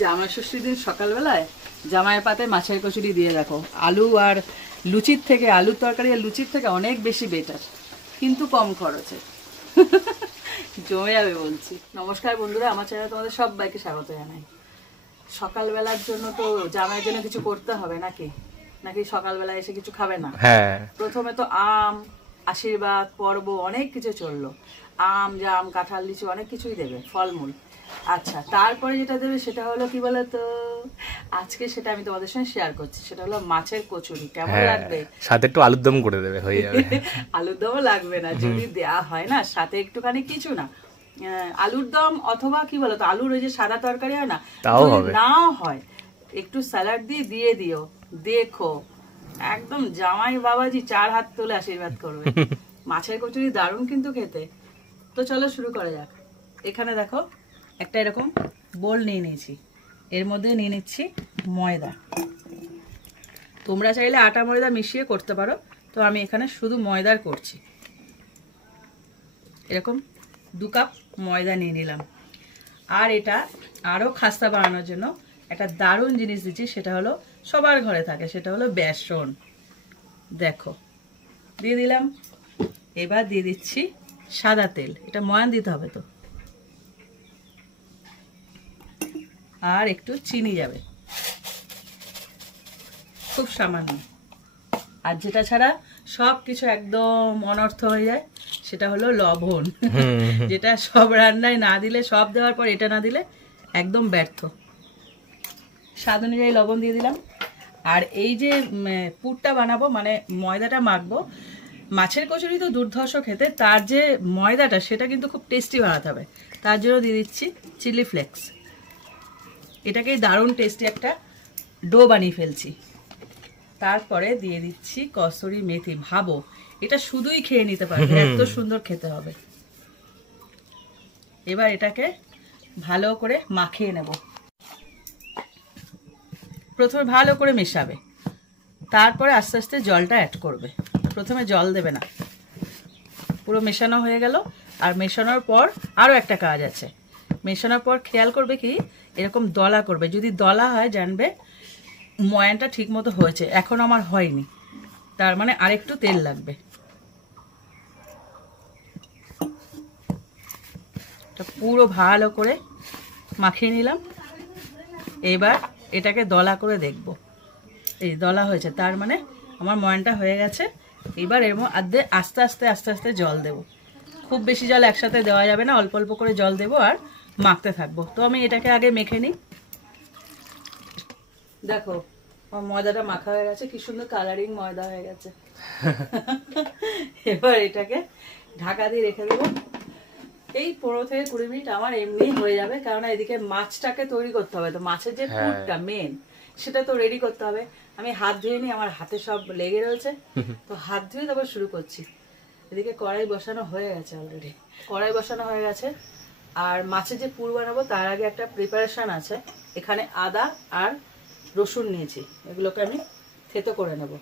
জামাই ষষ্ঠীর দিন সকালবেলায় জামাইয়ের পাতে মাছের কচুরি দিয়ে দেখো। আলু আর লুচির থেকে, আলুর তরকারি আর লুচির থেকে অনেক বেশি বেটার, কিন্তু কম খরচে। জমে যাবে বলছি। নমস্কার বন্ধুরা, আমার চ্যানেলে তোমাদের সবাইকে স্বাগত জানাই। সকালবেলার জন্য তো জামাইয়ের জন্য কিছু করতে হবে নাকি নাকি সকালবেলা এসে কিছু খাবে না? হ্যাঁ, প্রথমে তো আম, আশীর্বাদ পর্ব অনেক কিছু চললো। আম, জাম, কাঁঠাল, লিচু অনেক কিছুই দেবে, ফলমূল। আচ্ছা, তারপরে যেটা দেবে সেটা হলো কি বলতো, আজকে সেটা আমি তোমাদের সঙ্গে শেয়ার করছি। সেটা হলো মাছের কচুরি। কেমন হ্যাঁ, লাগবে? সাথে একটু আলুর দম করে দেবে, হয়ে যাবে। আলুর দমও লাগবে না, যদি দেয়া হয় না সাথে একটুখানি কিছু না, আলুর দম অথবা কি বলতো আলুর ওই যে সাদা তরকারি হয় না, তাও যদি হবে। না হয় একটু স্যালাড দিয়ে দিও, দেখো একদম জামাই বাবাজি 4 হাত তুলে আশীর্বাদ করবে। মাছের কচুরি দারুণ কিন্তু খেতে। তো চলো শুরু করা যাক। এখানে দেখো একটা এরকম বোল নিয়ে নিয়েছি, এর মধ্যে নিয়ে নিচ্ছি ময়দা। তোমরা চাইলে আটা ময়দা মিশিয়ে করতে পারো, তো আমি এখানে শুধু ময়দার করছি। এরকম 2 কাপ ময়দা নিয়ে নিলাম। আর এটা আরও খাস্তা বানানোর জন্য একটা দারুণ জিনিস দিচ্ছি, সেটা হলো সবার ঘরে থাকে, সেটা হলো বেসন। দেখো দিয়ে দিলাম। এবার দিয়ে দিচ্ছি সাদা তেল, এটা ময়ান দিতে হবে তো। আর একটু চিনি যাবে, খুব সামান্য। আর যেটা ছাড়া সব কিছু একদম অনর্থ হয়ে যায়, সেটা হলো লবণ। যেটা সব রান্নায় না দিলে, সব দেওয়ার পর এটা না দিলে একদম ব্যর্থ। স্বাদ অনুযায়ী লবণ দিয়ে দিলাম। আর এই যে পুরটা বানাবো, মানে ময়দাটা মাখবো, মাছের কচুরি তো দুর্ধর্ষ খেতে, তার যে ময়দাটা সেটা কিন্তু খুব টেস্টি বানাতে হবে। তার জন্য দিয়ে দিচ্ছি চিলি ফ্লেক্স। এটাকেই দারুণ টেস্টি একটা ডো বানিয়ে ফেলছি। তারপরে দিয়ে দিচ্ছি কসুরি মেথি। ভাবো, এটা শুধুই খেয়ে নিতে পারবে, এত সুন্দর খেতে হবে। এবার এটাকে ভালো করে মাখিয়ে নেব। প্রথমে ভালো করে মেশাবে, তারপরে আস্তে আস্তে জলটা অ্যাড করবে। প্রথমে জল দেবে না। পুরো মেশানো হয়ে গেল। আর মেশানোর পর আরও একটা কাজ আছে। মেশানোর পর খেয়াল করবে কি, এরকম দলা করবে। যদি দলা হয় জানবে ময়ানটা ঠিক মতো হয়েছে। এখন আমার হয়নি, তার মানে আরেকটু তেল লাগবে। পুরো ভালো করে মাখিয়ে নিলাম। এবার এটাকে দলা করে দেখব। এই দলা হয়েছে, তার মানে আমার ময়ানটা হয়ে গেছে। এবার এর মধ্যে আস্তে আস্তে আস্তে আস্তে জল দেব। খুব বেশি জল একসাথে দেওয়া যাবে না, অল্প অল্প করে জল দেবো আর মাখতে থাকবো। তো আমি এটাকে আগে মেখে নিই। দেখো আমার ময়দাটা মাখা হয়ে গেছে, কি সুন্দর কালারিং ময়দা হয়ে গেছে। এবার এটাকে ঢাকা দিয়ে রেখে দেবো। এই 15 থেকে 20 মিনিট আমার এমনি হয়ে যাবে, কারণ এদিকে মাছটাকে তৈরি করতে হবে। তো মাছের যে পুরটা মেন, সেটা তো রেডি করতে হবে। আমি হাত ধুয়ে নিই, আমার হাতে সব লেগে রয়েছে, তো হাত ধুয়ে তারপর শুরু করছি। এদিকে কড়াই বসানো হয়ে গেছে, অলরেডি কড়াই বসানো হয়ে গেছে। আর মাছের যে পুর বানাবো তার আগে একটা প্রিপারেশন আছে। এখানে আদা আর রসুন নিয়েছি, এগুলোকে আমি থেতো করে নেব।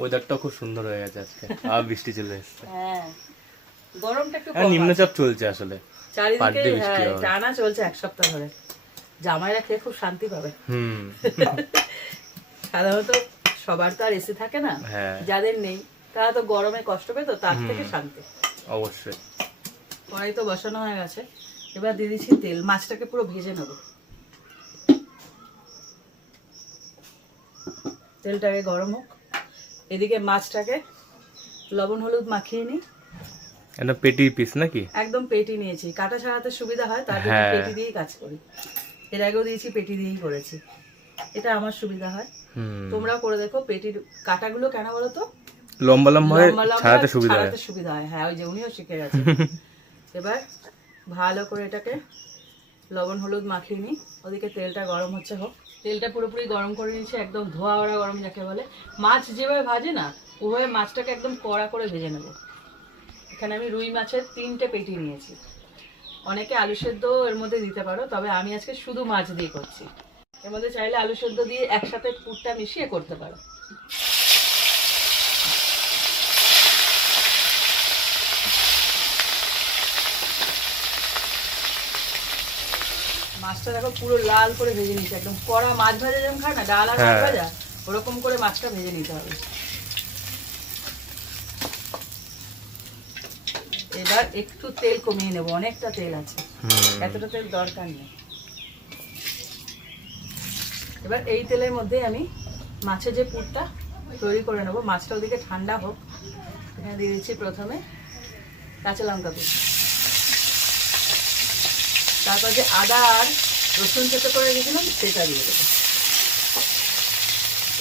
ওয়েদারটা খুব সুন্দর হয়ে গেছে আজকে, আর বৃষ্টি চলে এসেছে। হ্যাঁ, গরমটা একটু হ্যাঁ, কম আছে। নিম্নচাপ চলছে আসলে, চারিদিকে টানা চলছে 1 সপ্তাহ ধরে। জামাইরা খেয়ে খুব শান্তি পাবে। সাধারণত সবার তো আর এসি থাকে না, যাদের নেই তারা তো গরমে কষ্ট পেত, তার থেকে শান্তি। অবশ্যই। কড়াই তো বসানো হয়ে গেছে। এবার দিয়ে দিচ্ছি তেল। মাছটাকে পুরো ভেজে নেব। তেলটাকে গরম হোক, এদিকে মাছটাকে লবণ হলুদ মাখিয়ে নিই। এটা পেটি পিস নাকি? একদম পেটি নিয়েছি, কাটা ছাড়াতে সুবিধা হয়, তার জন্য পেটি দিয়েই কাজ করি। এর আগেও দিয়েছি, পেটি দিয়েই করেছি, এটা আমার সুবিধা হয়। তোমরাও করে দেখো। পেটির কাটাগুলো কেন বলো তো, লম্বা লম্বা ছাড়াতে সুবিধা হয়। হ্যাঁ, ওই যে উনিও শিখে গেছে। এবার ভালো করে এটাকে লবণ হলুদ মাখিয়ে নিই। ওদিকে তেলটা গরম হচ্ছে হোক। তেলটা পুরোপুরি গরম করে নিয়েছি, একদম ধোয়া ওড়া গরম যাকে বলে। মাছ যেভাবে ভাজে না, ওভাবে মাছটাকে একদম কড়া করে ভেজে নেব। এখানে আমি রুই মাছের 3টে পেটি নিয়েছি। অনেকে আলু সেদ্ধ এর মধ্যে দিতে পারো, তবে আমি আজকে শুধু মাছ দিয়ে করছি। এর মধ্যে চাইলে আলু সেদ্ধ দিয়ে একসাথে পুরটা মিশিয়ে করতে পারো। মাছটা দেখো পুরো লাল করে ভেজে নিচ্ছে, একদম কড়া মাছ ভাজা যেমন খায় না ডাল আর মাছ ভাজা, ওরকম করে মাছটা ভেজে নিতে হবে। এবার একটু তেল কমিয়ে নেবো, অনেকটা তেল আছে, এতটা তেল দরকার নেই। এবার এই তেলের মধ্যে আমি মাছের যে পুরটা তৈরি করে নেবো, মাছটা ওদিকে ঠান্ডা হোক। এখানে দিয়ে দিচ্ছি প্রথমে কাঁচা লঙ্কা কুচি, তারপর যে আদা আর রসুন চেঁচো করে রেখেছিলাম সেটা দিয়ে দেবো।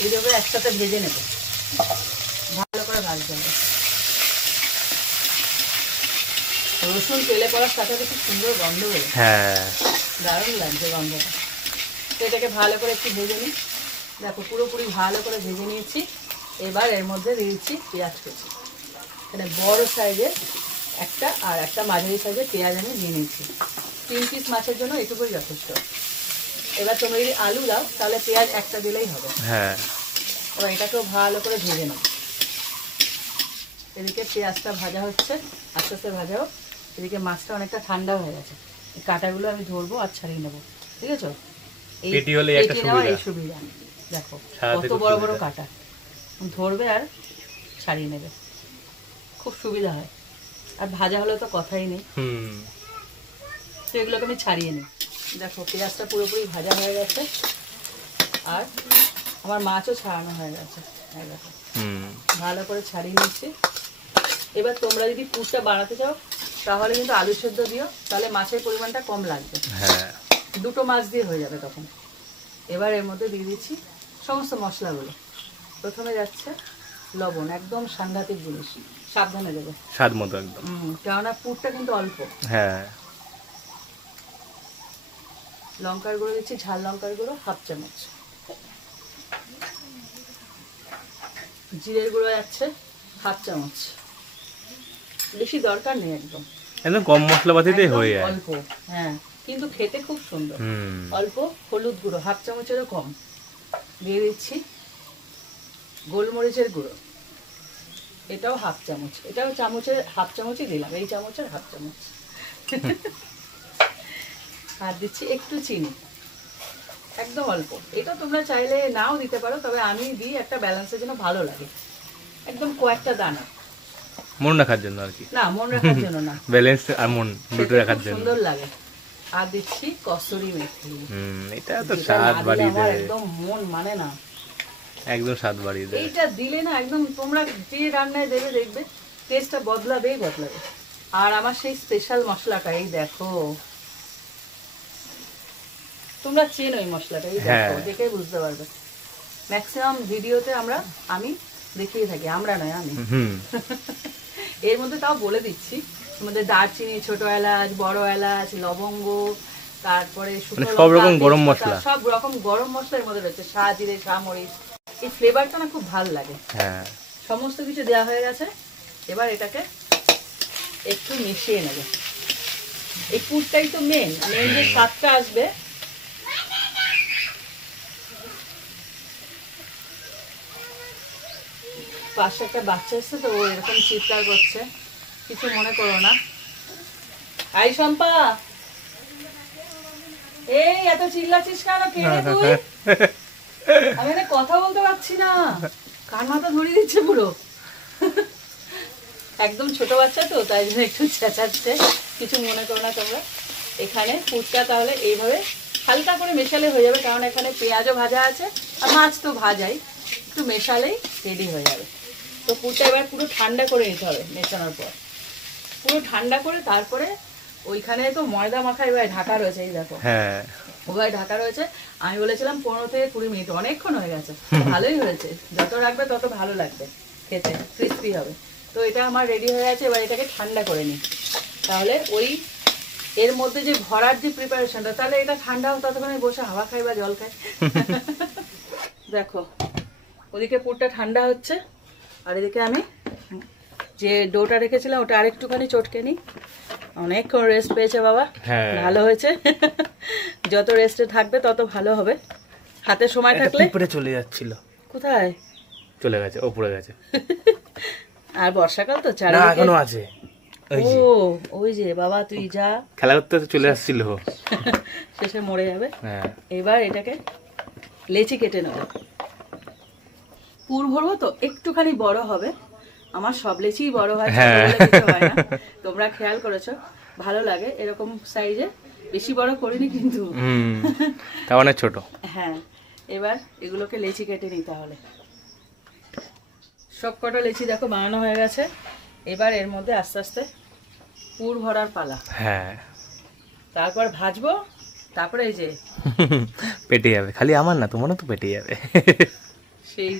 এইভাবে একসাথে ভেজে নেব, ভালো করে ভাজতে হবে। রসুন তেলে পড়ার সাথে সাথে খুব সুন্দর গন্ধ বেরোয়, দারুণ লাগছে গন্ধটা। তো এটাকে ভালো করে একটু ভেজে নিই। দেখো পুরোপুরি ভালো করে ভেজে নিয়েছি। এবার এর মধ্যে দিয়ে দিচ্ছি পেঁয়াজ কুচি। এখানে বড় সাইজের একটা আর একটা মাঝারি সাইজের পেঁয়াজ আমি নিয়ে নিয়েছি। 3 পিস মাছের জন্য এটুকুই যথেষ্ট। এবার তোমরা যদি আলু দাও তাহলে পেঁয়াজ একটা দিলেই হবে। এবার এটাকেও ভালো করে ভেজে নাও। এদিকে পেঁয়াজটা ভাজা হচ্ছে, আস্তে আস্তে ভাজা হোক। এদিকে মাছটা অনেকটা ঠান্ডা হয়ে গেছে, এই কাঁটাগুলো আমি ধরবো আর ছাড়িয়ে নেবো, ঠিক আছে? এই সুবিধা দেখো কত বড় বড় কাঁটা, ধরবে আর ছাড়িয়ে নেবে, খুব সুবিধা হয়। আর ভাজা হলে তো কথাই নেই। তো এগুলোকে আমি ছাড়িয়ে নিই। দেখো পেঁয়াজটা পুরোপুরি ভাজা হয়ে গেছে আর আমার মাছও ছাড়ানো হয়ে গেছে। ভালো করে ছাড়িয়ে নিচ্ছি। এবার তোমরা যদি পুরটা বানাতে চাও তাহলে কিন্তু আলু সেদ্ধ দিও, তাহলে মাছের পরিমাণটা কম লাগবে, 2টো মাছ দিয়ে হয়ে যাবে তখন। এবার এর মধ্যে দিয়ে দিচ্ছি সমস্ত মশলাগুলো। প্রথমে যাচ্ছে লবণ, একদম সাংঘাতিক জিনিস, সাবধানে দেবে, স্বাদ মতো একদম, কেননা পুরটা কিন্তু অল্প। লঙ্কার গুঁড়ো দিচ্ছি, ঝাল লঙ্কার গুঁড়ো 1/2 চামচ। জিরের গুঁড়ো যাচ্ছে 1/2 চামচ, বেশি দরকার নেই, একদম কম মশলাপাতিতেই হয়ে যায়, অল্প। হ্যাঁ, কিন্তু খেতে খুব সুন্দর। অল্প হলুদ গুঁড়ো 1/2 চামচেরও কম দিয়ে দিচ্ছি। গোলমরিচের গুঁড়ো এটাও 1/2 চামচ, এটাও চামচের 1/2 চামচই দিলাম, এই চামচের 1/2 চামচ। আর দিচ্ছি একটু চিনি, একদম অল্প। এটা তোমরা চাইলে নাও দিতে পারো, তবে আমি দিই একটা ব্যালেন্সের জন্য, ভালো লাগে। একদম কয়েকটা দানা, মন রাখার জন্য আর কি, না মন রাখার জন্য না, ব্যালেন্স আর মন দুটো রাখার জন্য সুন্দর লাগে। আর দিচ্ছি কসুরি মেথি। এটা তো স্বাদ বাড়িয়ে দেয়, একদম মন মানে না, একদম স্বাদ বাড়িয়ে দেয়। এইটা দিলে না একদম তোমরা যে রান্নায় দেবে দেখবে টেস্টটা বদলাবেই বদলাবে। আর আমার সেই স্পেশাল মশলাটা এই দেখো, তোমরা চেনো এই মশলাটা, এই দেখো দেখে বুঝতে পারবে। ম্যাক্সিমাম ভিডিওতে আমি দেখিয়ে থাকি, আমরা নয় আমি। এর মধ্যে তাও বলে দিচ্ছি, এর মধ্যে দারচিনি, ছোট এলাচ, বড় এলাচ, লবঙ্গ, তারপরে সব রকম গরম মশলা, সব রকম গরম মশলা এর মধ্যে রয়েছে, শাহজিরে, শাহমরিচ। এই ফ্লেভারটা না খুব ভালো লাগে। সমস্ত কিছু দেওয়া হয়ে গেছে। এবার এটাকে একটু মিশিয়ে নেবে। এই পুরটাই তো মেন যে স্বাদটা আসবে। পাশে একটা বাচ্চা এসছে, তো ও এরকম চিৎকার করছে, কিছু মনে করো না। আই শম্পা, এই এত চিল্লাচ্ছিস কেন? কে রে তুই? আমি এখানে কথা বলতে পারছি না, কান মাথা ধরিয়ে দিচ্ছে পুরো। একদম ছোট বাচ্চা তো, তাই জন্য একটু চেঁচাচ্ছে, কিছু মনে করো না তোমরা। এখানে পুরটা তাহলে এইভাবে হালকা করে মেশালে হয়ে যাবে, কারণ এখানে পেঁয়াজও ভাজা আছে আর মাছ তো ভাজাই, একটু মেশালেই রেডি হয়ে যাবে। তো পুরটা এবার পুরো ঠান্ডা করে নিতে হবে, মেশানোর পর পুরো ঠান্ডা করে তারপরে ওইখানে তো ময়দা মাখা এবার ঢাকা রয়েছে, এই দেখো ওভাবে ঢাকা রয়েছে। আমি বলেছিলাম 15 থেকে 20 মিনিট, অনেকক্ষণ হয়ে গেছে, ভালোই হয়েছে। যত রাখবে তত ভালো লাগবে খেতে, ক্রিস্পি হবে। তো এটা আমার রেডি হয়ে গেছে, এবার এটাকে ঠান্ডা করে নিই। তাহলে ওই এর মধ্যে যে ভরার যে প্রিপারেশনটা, তাহলে এটা ঠান্ডা হোক, ততক্ষণে বসে হাওয়া খাই বা জল খাই। দেখো ওদিকে পুরটা ঠান্ডা হচ্ছে, আর এদিকে আমি যে ডোটা রেখেছিলাম ওটা আরেকটুখানি চটকে নিই। অনেকক্ষণ রেস্ট পেয়েছে বাবা, ভালো হয়েছে। যত রেস্টে থাকবে তত ভালো হবে। হাতে সময় থাকলে উপরে চলে যাচ্ছিল, কোথায় চলে গেছে, উপরে গেছে। আর বর্ষাকাল তো চারিদিকে এখনো আছে, ওই ও যে। ওই যে বাবা তুই যা, খেলা করতে তো চলে আসছিল। শেষে মরে যাবে। হ্যাঁ এবার এটাকে লেচি কেটে নেব। পুর ভরবো তো একটুখানি বড় হবে, আমার সব লেচিই বড় হয়, ছোট হ্যাঁ। বলে কিছু হয় না। তোমরা খেয়াল করেছো, ভালো লাগে এরকম সাইজে, বেশি বড় করিনি কিন্তু। তা অনেক ছোট। হ্যাঁ, এবার এগুলোকে লেচি কেটে নিতে হবে। সব কটা লেচি দেখো বানানো হয়ে গেছে। এবার এর মধ্যে আস্তে আস্তে পুর ভরার পালা। হ্যাঁ তারপর ভাজবো, তারপরে এই যে পেটে যাবে, খালি আমার না তোমারও তো পেটে যাবে। সেই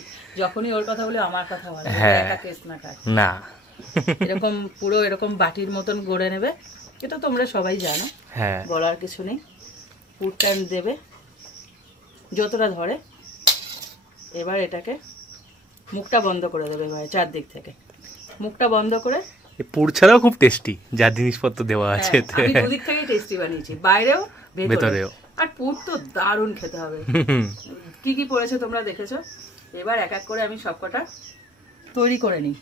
যখনই ওর কথা বলে আমার কথা বলে, হ্যাঁ। একা কেস না খায়। না। এরকম পুরো এরকম বাটির মতন গড়ে নেবে, এটা তোমরা সবাই জানো, হ্যাঁ বলার কিছু নেই। পুরটা দেবে যতটা ধরে। এবার এটাকে মুখটা বন্ধ করে দেবে ভাই, চারদিক থেকে মুখটা বন্ধ করে। এই পুর ছাড়াও খুব টেস্টি, যা জিনিসপত্র দেওয়া আছে হ্যাঁ, এতে। আমি দুদিক থেকেই টেস্টি বানিয়েছি, বাইরেও ভেতরেও। ভেতরেও। আর পুর তো দারুণ খেতে হবে। কি কি পড়েছে তোমরা দেখেছো। এবার এক এক করে আমি সবকটা তৈরি করে নিই,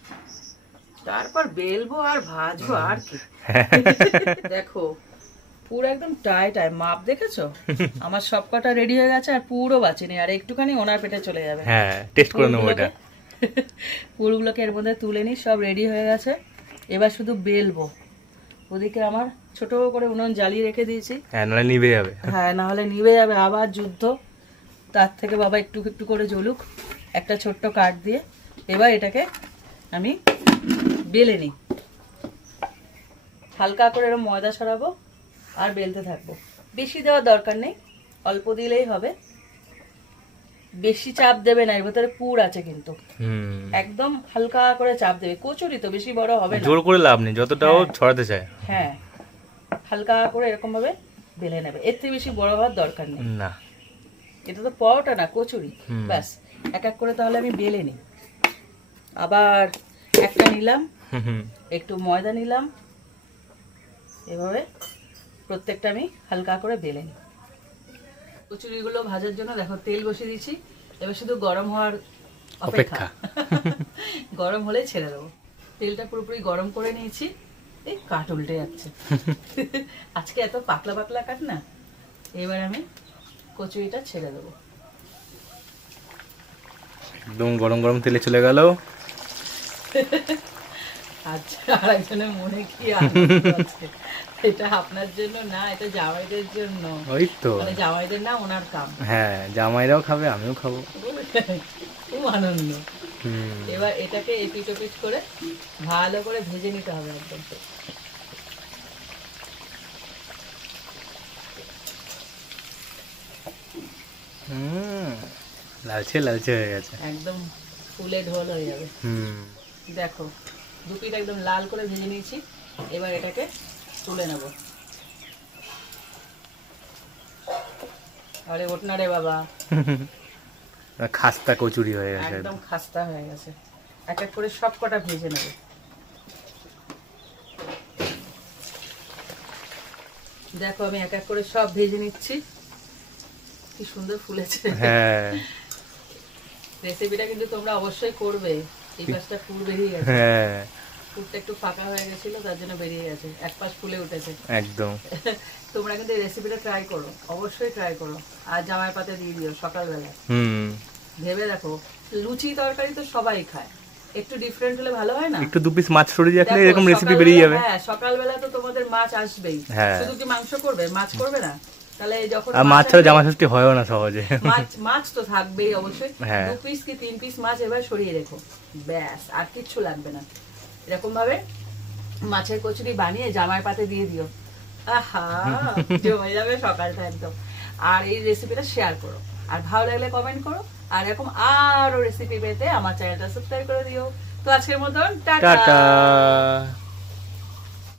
তারপর বেলবো আর ভাজবো আর কি। দেখো পুরো একদম টাইট, মাপ দেখেছো। আমার সবকটা রেডি হয়ে গেছে, আর পুরো বাঁচিনি, আর একটুখানি ওনার পেটে চলে যাবে। হ্যাঁ, টেস্ট করে নেবো এটা। পুরগুলোকে এর মধ্যে তুলে নিই, সব রেডি হয়ে গেছে। এবার শুধু বেলবো। ওদিকে আমার ছোট করে উনুন জ্বালিয়ে রেখে দিয়েছি। হ্যাঁ, নাহলে নিভে যাবে। হ্যাঁ, না হলে নিভে যাবে, আবার যুদ্ধ। তার থেকে বাবা একটু একটু করে জ্বলুক একটা ছোট্ট কাঠ দিয়ে। এবার এটাকে আমি বেলে নিই, হালকা করে এরকম ময়দা ছড়াবো আর বেলতে থাকবো। বেশি দেওয়ার দরকার নেই, অল্প দিলেই হবে। বেশি চাপ দেবে না, এর ভেতরে পুর আছে কিন্তু। একদম হালকা করে চাপ দেবে, কচুরি তো বেশি বড় হবে না। জোর করে লাভ নেই, যতটাও হ্যাঁ। ছড়াতে চায়। হ্যাঁ, হালকা করে এরকম ভাবে বেলে নেবে, এর থেকে বেশি বড় হওয়ার দরকার নেই। না, এটা তো পরোটা না, কচুরি। ব্যাস এক এক করে তাহলে আমি বেলে নিই। আবার একটা নিলাম, একটু ময়দা নিলাম, এভাবে প্রত্যেকটা আমি হালকা করে বেলে নিই। কচুরিগুলো ভাজার জন্য দেখো তেল বসিয়ে দিয়েছি, এবার শুধু গরম হওয়ার অপেক্ষা। গরম হলে ছেড়ে দেবো। তেলটা পুরোপুরি গরম করে নিয়েছি। এই কাঠ উল্টে যাচ্ছে। আজকে এত পাতলা পাতলা কাঠ না। এবার আমি কচুরিটা ছেড়ে দেবো। একদম গরম গরম তেলে চলে গেল। আচ্ছা, আরেকজনের মনে কি আনন্দ আছে। এটা আপনার জন্য না, এটা জামাইদের জন্য। ওই তো, মানে জামাইদের না, ওনার কাম। হ্যাঁ, জামাইরাও খাবে, আমিও খাবো। খুব আনন্দ। এবার এটাকে এপিট ওপিট করে ভালো করে ভেজে নিতে হবে একদম। লালচে লালচে হয়ে গেছে, একদম ফুলে ঢোল হয়ে যাবে। দেখো দু পিঠ একদম লাল করে ভেজে নিয়েছি। এবার এটাকে তুলে নেব। আরে ওঠ না রে বাবা, খাস্তা কচুরি হয়ে গেছে একদম খাস্তা হয়ে গেছে। এক এক করে সব কটা ভেজে নেব। দেখো আমি এক এক করে সব ভেজে নিচ্ছি। কি সুন্দর ফুলেছে। হ্যাঁ, রেসিপিটা কিন্তু তোমরা অবশ্যই করবে। এই পাশটা ফুল বেরিয়ে গেছে, হ্যাঁ, ফুলটা একটু ফাঁকা হয়ে গেছিল, তার জন্য বেরিয়ে গেছে, এক পাশ ফুলে উঠেছে। একদম। তোমরা কিন্তু এই রেসিপিটা ট্রাই করো, অবশ্যই ট্রাই করো। আর জামাই পাতে দিয়ে দিও সকালবেলা। ভেবে দেখো, লুচি তরকারি তো সবাই খায়, একটু ডিফারেন্ট হলে ভালো হয় না? একটু দু পিস মাছ ছড়িয়ে রাখলে দেখো, এরকম রেসিপি সকালবেলা- বেরিয়ে যাবে। হ্যাঁ, সকালবেলা তো তোমাদের মাছ আসবেই। হ্যাঁ। শুধু কি মাংস করবে, মাছ করবে না? তাহলে যখন আর মাছ ছাড়া জামা ষষ্ঠী হয়ও না সহজে। মাছ তো থাকবেই অবশ্যই। হ্যাঁ। 2 পিস কি 3 পিস মাছ এবার সরিয়ে রেখো, ব্যাস আর কিচ্ছু লাগবে না। এরকম ভাবে মাছের কচুরি বানিয়ে জামাই পাতে দিয়ে দিও। আহা, জমে যাবে সকালটা একদম। আর এই রেসিপিটা শেয়ার করো, আর ভালো লাগলে কমেন্ট করো। আর এরকম আরো রেসিপি পেতে আমার চ্যানেলটা সাবস্ক্রাইব করে দিও। তো আজকের মতন টাটা। টাটা।